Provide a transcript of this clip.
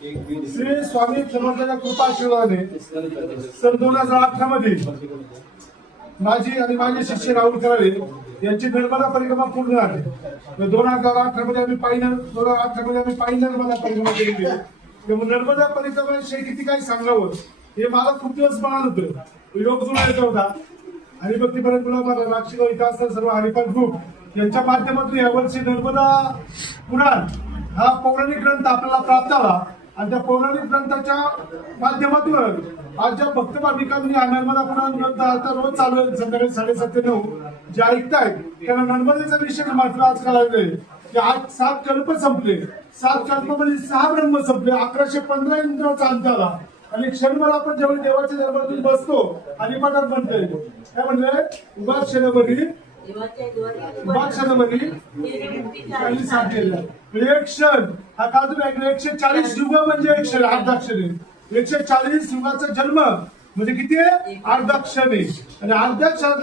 श्री स्वामी समर्थांच्या कृपा आशीर्वादाने सन 2018 मध्ये माझी आणि माझे शिष्य राहुल करावे यांची नर्मदा परिक्रमा पूर्ण झाली। 2018 मध्ये आम्ही पायी नर्मदा परिक्रमा केली। त्यामुळे नर्मदा परिक्रमेविषयी किती काही सांगावं हे मला खूप दिवस म्हणत होतं, योग जुळा येत होता आणि भक्तीपर्यंत तुला मला राक्षी इतिहास सर्व हरिपाल ग्रुप यांच्या माध्यमातून यावर्षी नर्मदा पुराण हा पौराणिक ग्रंथ आपल्याला प्राप्त झाला आणि त्या पौराणिक ग्रंथाच्या माध्यमातून आज ज्या भक्त भाविकांनी नर्मदा पुराण ग्रंथ आता रोज चालू आहे संध्याकाळी 7:30 ते 9 जे ऐकतायत त्यांना नर्मदेचा विषय मात्र आज कळायला की आज 7 कल्प संपले, 7 कल्पामध्ये 6 ब्रह्म संपले, 1115 इंद्राचा अंत आला आणि क्षणभर आपण जेव्हा देवाच्या दरबारातून बसतो आणि पाठात म्हणतोय काय म्हणलंय उभा क्षणभरी एक क्षण हा काळ तुम्ही 140 युग म्हणजे एक क्षण अर्धा क्षण आहे। 140 युगाचा जन्म म्हणजे किती आहे अर्धा क्षण आहे आणि अर्ध्या क्षणात